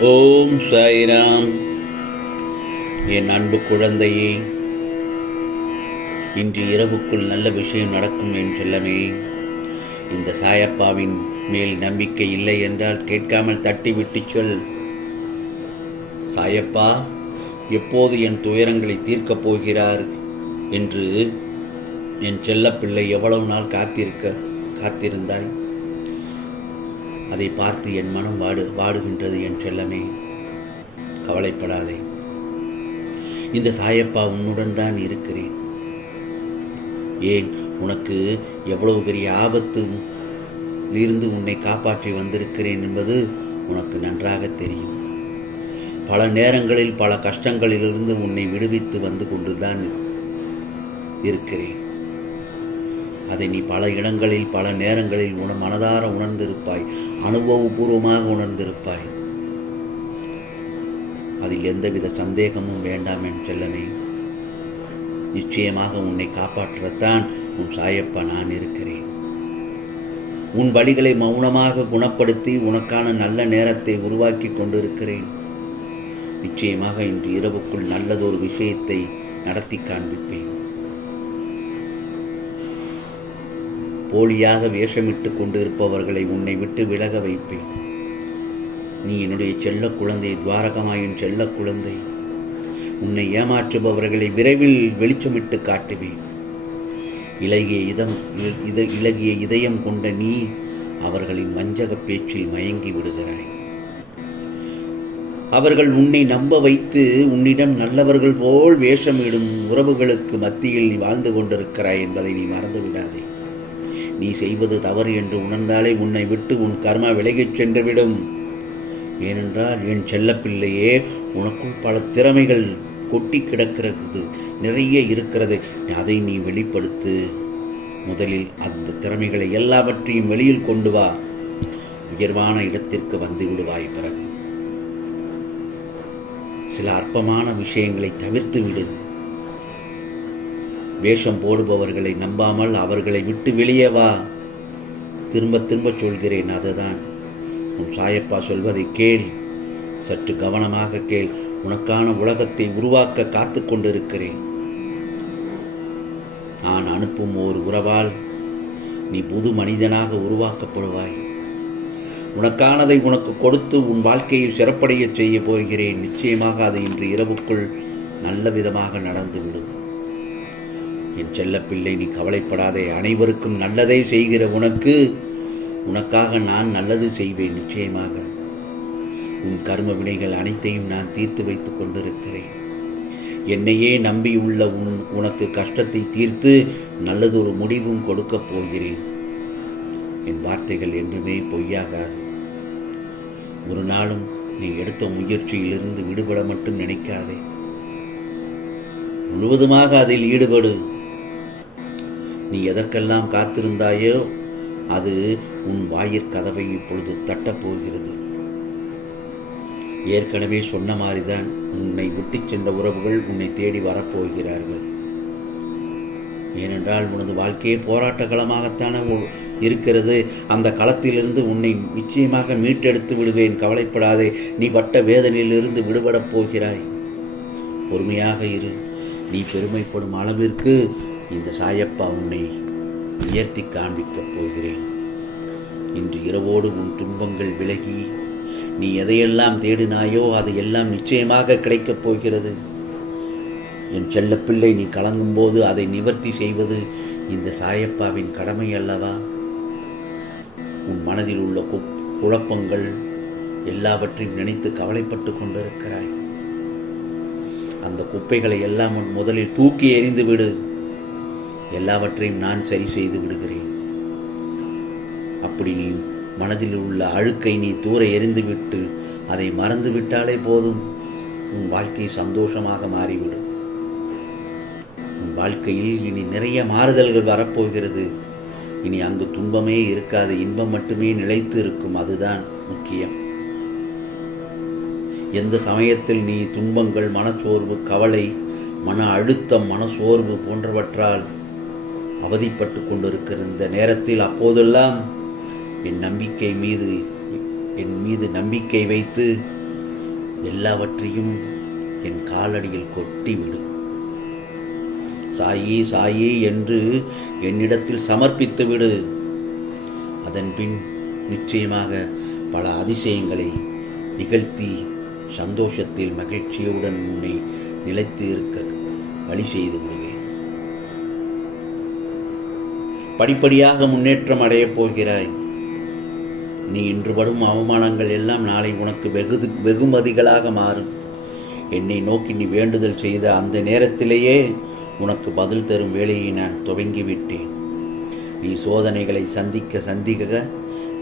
ஓம் சாய்ராம். என் அன்பு குழந்தையே இன்று இரவுக்குள் நல்ல விஷயம் நடக்கும் என் செல்லமே. இந்த சாயப்பாவின் மேல் நம்பிக்கை இல்லை என்றால் கேட்காமல் தட்டிவிட்டு சொல். சாயப்பா எப்போது என் துயரங்களை தீர்க்கப் போகிறார் என்று என் செல்லப்பிள்ளை எவ்வளவு நாள் காத்திருக்க காத்திருந்தாய்? அதை பார்த்து என் மனம் வாடு வாடுகின்றது என் செல்லமே கவலைப்படாதே. இந்த சாயப்பா உன்னுடன் தான் இருக்கிறேன். ஏன்? உனக்கு எவ்வளவு பெரிய ஆபத்து இருந்து உன்னை காப்பாற்றி வந்திருக்கிறேன் என்பது உனக்கு நன்றாக தெரியும். பல நேரங்களில் பல கஷ்டங்களிலிருந்து உன்னை விடுவித்து வந்து கொண்டுதான் இருக்கிறேன். அதை நீ பல இடங்களில் பல நேரங்களில் உன மனதார உணர்ந்திருப்பாய். அனுபவபூர்வமாக உணர்ந்திருப்பாய். அதில் எந்தவித சந்தேகமும் வேண்டாம் என் செல்லமே. நிச்சயமாக உன்னை காப்பாற்றத்தான் உன் சாயப்பா நான் இருக்கிறேன். உன் வழிகளை மௌனமாக குணப்படுத்தி உனக்கான நல்ல நேரத்தை உருவாக்கி கொண்டிருக்கிறேன். நிச்சயமாக இன்று இரவுக்குள் நல்லதொரு விஷயத்தை நடத்தி காண்பிப்பேன். போலியாக வேஷமிட்டு கொண்டிருப்பவர்களை உன்னை விட்டு விலக வைப்பேன். நீ என்னுடைய செல்ல குழந்தை துவாரகமாயின் செல்ல குழந்தை. உன்னை ஏமாற்றுபவர்களை விரைவில் வெளிச்சமிட்டு காட்டுவேன். இலகிய இதம் இத இலகிய இதயம் கொண்ட நீ அவர்களின் வஞ்சக பேச்சில் மயங்கி விடுகிறாய். அவர்கள் உன்னை நம்ப வைத்து உன்னிடம் நல்லவர்கள் போல் வேஷமிடும் உறவுகளுக்கு மத்தியில் நீ வாழ்ந்து கொண்டிருக்கிறாய் என்பதை நீ மறந்து விடாதே நீ செய்வது தவறு என்று உணர்ந்தாலே உன்னை விட்டு உன் கர்மா விலகிச் சென்றுவிடும். ஏனென்றால் என் செல்லப்பிள்ளையே உனக்குள் பல திறமைகள் கொட்டி கிடக்கிறது நிறைய இருக்கிறது. அதை நீ வெளிப்படுத்து. முதலில் அந்த திறமைகளை எல்லாவற்றையும் வெளியில் கொண்டு வா. உயர்வான இடத்திற்கு வந்து விடுவாய் பிறகு. சில அற்பமான விஷயங்களை தவிர்த்து விடு. வேஷம் போடுபவர்களை நம்பாமல் அவர்களை விட்டு வெளியே வா. திரும்ப திரும்ப சொல்கிறேன் அதுதான். உன் சாயப்பா சொல்வதை கேள். சற்று கவனமாக கேள். உனக்கான உலகத்தை உருவாக்க காத்து கொண்டிருக்கிறேன். நான் அனுப்பும் ஒரு உறவால் நீ புது மனிதனாக உருவாக்கப்படுவாய். உனக்கானதை உனக்கு கொடுத்து உன் வாழ்க்கையை சிறப்படைய செய்ய போகிறேன். நிச்சயமாக அது இன்று இரவுக்குள் நல்ல விதமாக நடந்துவிடும். என் செல்லப்பிள்ளை நீ கவலைப்படாதே. அனைவருக்கும் நல்லதை செய்கிற உனக்கு. உனக்காக நான் நல்லது செய்வேன் நிச்சயமாக. உன் கர்ம வினைகள் அனைத்தையும் நான் தீர்த்து வைத்துக் கொண்டிருக்கிறேன். என்னையே நம்பியுள்ள உன் உனக்கு கஷ்டத்தை தீர்த்து நல்லதொரு முடிவும் கொடுக்கப் போகிறேன். என் வார்த்தைகள் என்றுமே பொய்யாகாது. ஒரு நாளும் நீ எடுத்த முயற்சியிலிருந்து விடுபட மட்டும் நினைக்காதே. முழுவதுமாக அதில் ஈடுபடு. நீ எதற்கெல்லாம் காத்திருந்தாயோ அது உன் வாயிற்கதவை இப்பொழுது தட்டப்போகிறது ஏற்கனவே சொன்ன மாதிரிதான் உன்னை விட்டு சென்ற உறவுகள் உன்னை தேடி வரப்போகிறார்கள். ஏனென்றால் உனது வாழ்க்கையே போராட்ட களமாகத்தானே இருக்கிறது. அந்த களத்திலிருந்து உன்னை நிச்சயமாக மீட்டெடுத்து விடுவேன். கவலைப்படாதே நீ பட்ட வேதனையிலிருந்து விடுபடப் போகிறாய். பொறுமையாக இரு. நீ பெருமைப்படும் அளவிற்கு இந்த சாயப்பா உன்னை உயர்த்தி காண்பிக்கப் போகிறேன். இன்று இரவோடு உன் துன்பங்கள் விலகி நீ எதையெல்லாம் தேடினாயோ அது எல்லாம் நிச்சயமாக கிடைக்கப் போகிறது. என் செல்லப்பிள்ளை நீ கலங்கும் போது அதை நிவர்த்தி செய்வது இந்த சாயப்பாவின் கடமை அல்லவா? உன் மனதில் உள்ள குழப்பங்கள் எல்லாவற்றையும் நினைத்து கவலைப்பட்டு கொண்டிருக்கிறாய். அந்த குப்பைகளை எல்லாம் உன் முதலில் தூக்கி எறிந்து விடு எல்லாவற்றையும் நான் சரி செய்து விடுகிறேன். அப்படி நீ மனதில் உள்ள அழுக்கை நீ தூர எறிந்துவிட்டு அதை மறந்து விட்டாலே போதும். உன் வாழ்க்கை சந்தோஷமாக மாறிவிடும். உன் வாழ்க்கையில் இனி நிறைய மாறுதல்கள் வரப்போகிறது. இனி அங்கு துன்பமே இருக்காது. இன்பம் மட்டுமே நிலைத்து இருக்கும். அதுதான் முக்கியம். எந்த சமயத்தில் நீ துன்பங்கள் மனச்சோர்வு கவலை மன அழுத்தம் மனசோர்வு போன்றவற்றால் அவதிப்பட்டு கொண்டிருக்கிற இந்த நேரத்தில் அப்போதெல்லாம் என் நம்பிக்கை மீது என் மீது நம்பிக்கை வைத்து எல்லாவற்றையும் என் காலடியில் கொட்டிவிடு. சாயி சாயி என்று என்னிடத்தில் சமர்ப்பித்து விடு அதன்பின் நிச்சயமாக பல அதிசயங்களை நிகழ்த்தி சந்தோஷத்தில் மகிழ்ச்சியுடன் உன்னை நிலைத்து இருக்க வழி செய்துவிடும் படிப்படியாக முன்னேற்றம் அடையப் போகிறாய். நீ இன்று படும் அவமானங்கள் எல்லாம் நாளை உனக்கு வெகுது வெகுமதிகளாக மாறும். என்னை நோக்கி நீ வேண்டுதல் செய்த அந்த நேரத்திலேயே உனக்கு பதில் தரும் வேலையை நான் துவங்கிவிட்டேன். நீ சோதனைகளை சந்திக்க சந்திக்க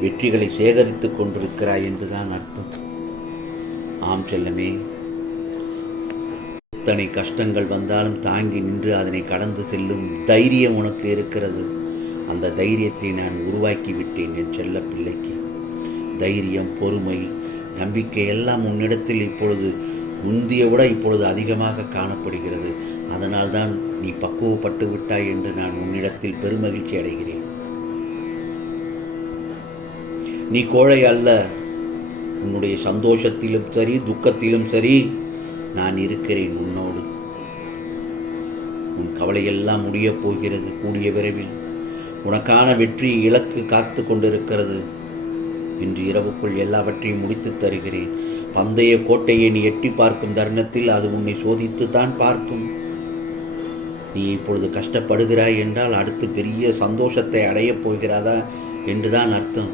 வெற்றிகளை சேகரித்துக் கொண்டிருக்கிறாய் என்றுதான் அர்த்தம். ஆம் செல்லமே. இத்தனை கஷ்டங்கள் வந்தாலும் தாங்கி நின்று அதனை கடந்து செல்லும் தைரியம் உனக்கு இருக்கிறது. அந்த தைரியத்தை நான் உருவாக்கி விட்டேன் என் செல்ல பிள்ளைக்கு. தைரியம் பொறுமை நம்பிக்கை எல்லாம் உன்னிடத்தில் இப்பொழுது முந்திய விட இப்பொழுது அதிகமாக காணப்படுகிறது. அதனால்தான் நீ பக்குவப்பட்டு விட்டாய் என்று நான் உன்னிடத்தில் பெருமகிழ்ச்சி அடைகிறேன். நீ கோழை அல்ல. உன்னுடைய சந்தோஷத்திலும் சரி துக்கத்திலும் சரி நான் இருக்கிறேன் உன்னோடு. உன் கவலையெல்லாம் முடியப் போகிறது கூடிய விரைவில். உனக்கான வெற்றி இலக்கு காத்து கொண்டிருக்கிறது. இன்று இரவுக்குள் எல்லாவற்றையும் முடித்துத் தருகிறேன். பந்தய கோட்டையை நீ எட்டி பார்க்கும் தருணத்தில் அது உன்னை சோதித்துத்தான் பார்க்கும். நீ இப்பொழுது கஷ்டப்படுகிறாய் என்றால் அடுத்து பெரிய சந்தோஷத்தை அடையப் போகிறாதா என்றுதான் அர்த்தம்.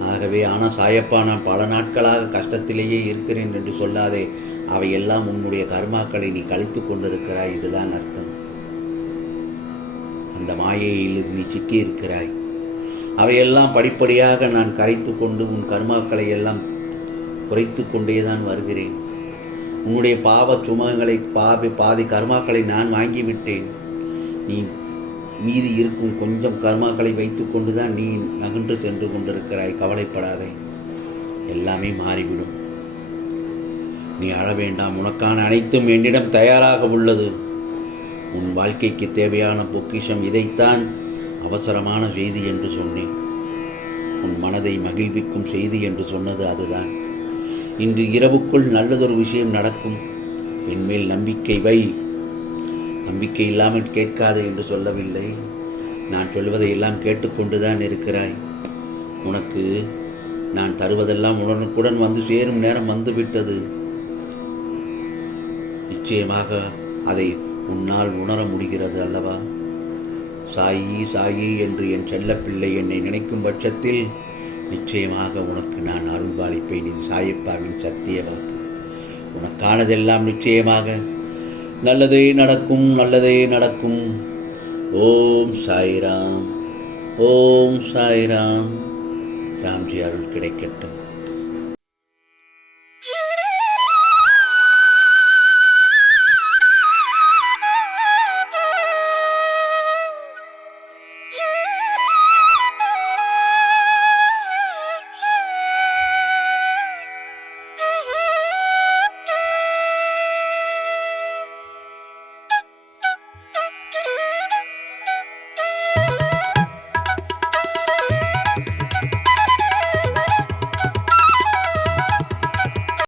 ஆகவே ஆனால் சாயப்பா நான் பல நாட்களாக கஷ்டத்திலேயே இருக்கிறேன் என்று சொல்லாதே அவையெல்லாம் உன்னுடைய கர்மாக்களை நீ கழித்து கொண்டிருக்கிறாய் இதுதான் அர்த்தம். அந்த மாயையில் நீ அவையெல்லாம் படிப்படியாக நான் கரைத்து கொண்டு உன் கர்மாக்களை எல்லாம் குறைத்து கொண்டே தான் வருகிறேன். உன்னுடைய பாவ சுமங்களை பாவி பாதி கர்மாக்களை நான் வாங்கிவிட்டேன். நீ மீதி இருக்கும் கொஞ்சம் கர்மாக்களை வைத்துக்கொண்டு தான் நீ நகன்று சென்று கொண்டிருக்கிறாய். கவலைப்படாதே. எல்லாமே மாறிவிடும். நீ அழ வேண்டாம். உனக்கான அனைத்தும் என்னிடம் தயாராக உள்ளது. உன் வாழ்க்கைக்கு தேவையான பொக்கிஷம் இதைத்தான் அவசரமான செய்தி என்று சொன்னேன். உன் மனதை மகிழ்விக்கும் செய்தி என்று சொன்னது அதுதான். இன்று இரவுக்குள் நல்லதொரு விஷயம் நடக்கும். என்மேல் நம்பிக்கை வை. நம்பிக்கை இல்லாமல் கேட்காது என்று சொல்லவில்லை. நான் சொல்வதை எல்லாம் கேட்டுக்கொண்டுதான் இருக்கிறாய். உனக்கு நான் தருவதெல்லாம் உடனுக்குடன் வந்து சேரும் நேரம் வந்துவிட்டது. நிச்சயமாக அதை உன்னால் உணர முடிகிறது அல்லவா? சாயி சாயி என்று என் செல்லப்பிள்ளை என்னை நினைக்கும் பட்சத்தில் நிச்சயமாக உனக்கு நான் அருள்பாலிப்பேன். இது சாயப்பாவின் சத்திய வாக்கு. உனக்கானதெல்லாம் நிச்சயமாக. நல்லதே நடக்கும் நல்லதே நடக்கும். ஓம் சாய்ராம் ஓம் சாய்ராம். ராம்ஜி அருள் கிடைக்கட்டும்.